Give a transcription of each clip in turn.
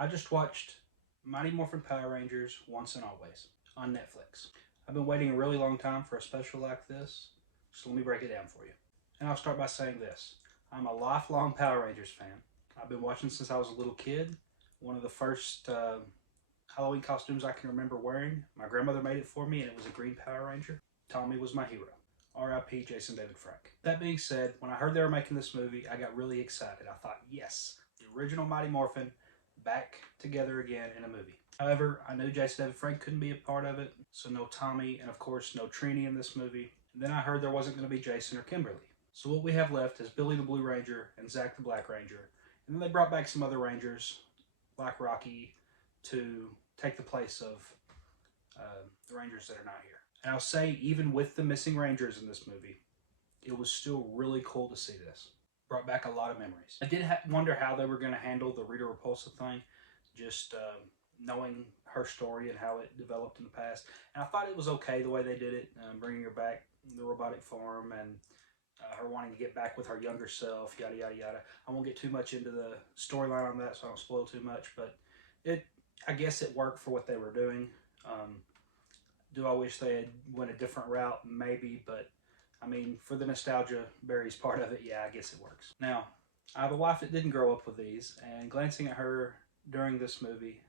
I just watched Mighty Morphin Power Rangers Once and Always on Netflix. I've been waiting a really long time for a special like this, so let me break it down for you. And I'll start by saying this. I'm a lifelong Power Rangers fan. I've been watching since I was a little kid. One of the first Halloween costumes I can remember wearing, my grandmother made it for me, and it was a green Power Ranger. Tommy was my hero. R.I.P. Jason David Frank. That being said, when I heard they were making this movie, I got really excited. I thought, yes, the original Mighty Morphin back together again in a movie. However, I knew Jason David Frank couldn't be a part of it, so no Tommy, and of course no Trini in this movie. And then I heard there wasn't going to be Jason or Kimberly. So what we have left is Billy the Blue Ranger and Zach the Black Ranger. And then they brought back some other Rangers, like Rocky, to take the place of the Rangers that are not here. And I'll say, even with the missing Rangers in this movie, it was still really cool to see this. Brought back a lot of memories. I did wonder how they were going to handle the Rita Repulsa thing, just knowing her story and how it developed in the past. And I thought it was okay the way they did it, bringing her back in the robotic form and her wanting to get back with her younger self, yada, yada, yada. I won't get too much into the storyline on that, so I don't spoil too much, but I guess it worked for what they were doing. Do I wish they had went a different route? Maybe, but I mean, for the nostalgia berries part of it, yeah, I guess it works. Now, I have a wife that didn't grow up with these, and glancing at her during this movie,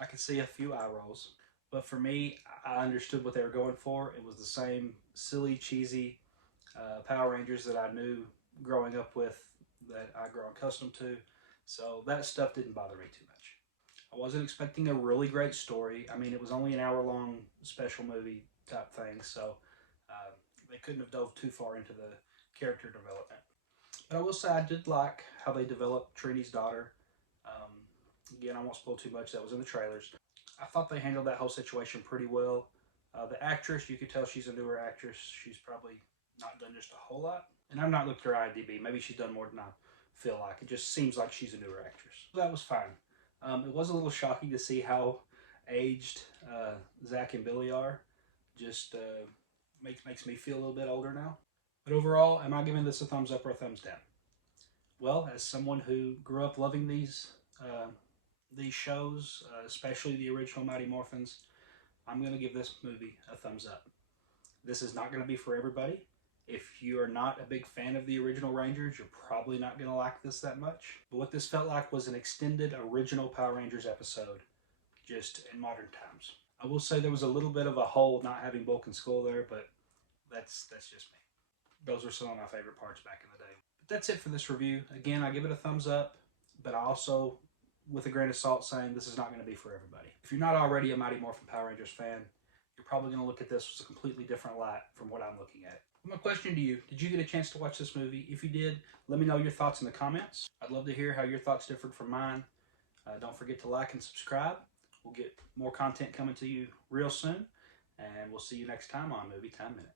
I could see a few eye rolls. But for me, I understood what they were going for. It was the same silly, cheesy Power Rangers that I knew growing up with, that I grew accustomed to. So that stuff didn't bother me too much. I wasn't expecting a really great story. I mean, it was only an hour-long special movie type thing, so they couldn't have dove too far into the character development. But I will say I did like how they developed Trini's daughter. Again, I won't spoil too much. That was in the trailers. I thought they handled that whole situation pretty well. The actress, you could tell she's a newer actress. She's probably not done just a whole lot. And I've not looked at her IMDb. Maybe she's done more than I feel like. It just seems like she's a newer actress. So that was fine. It was a little shocking to see how aged Zach and Billy are. Just makes me feel a little bit older now. But overall, am I giving this a thumbs up or a thumbs down? Well, as someone who grew up loving these shows, especially the original Mighty Morphins, I'm going to give this movie a thumbs up. This is not going to be for everybody. If you are not a big fan of the original Rangers, you're probably not going to like this that much. But what this felt like was an extended original Power Rangers episode, just in modern times. I will say there was a little bit of a hole not having Bulk and Skull there, but that's just me. Those were some of my favorite parts back in the day. But that's it for this review. Again, I give it a thumbs up, but I also, with a grain of salt, saying this is not going to be for everybody. If you're not already a Mighty Morphin Power Rangers fan, you're probably going to look at this with a completely different light from what I'm looking at. My question to you, did you get a chance to watch this movie? If you did, let me know your thoughts in the comments. I'd love to hear how your thoughts differed from mine. Don't forget to like and subscribe. We'll get more content coming to you real soon, and we'll see you next time on Movie Time Minute.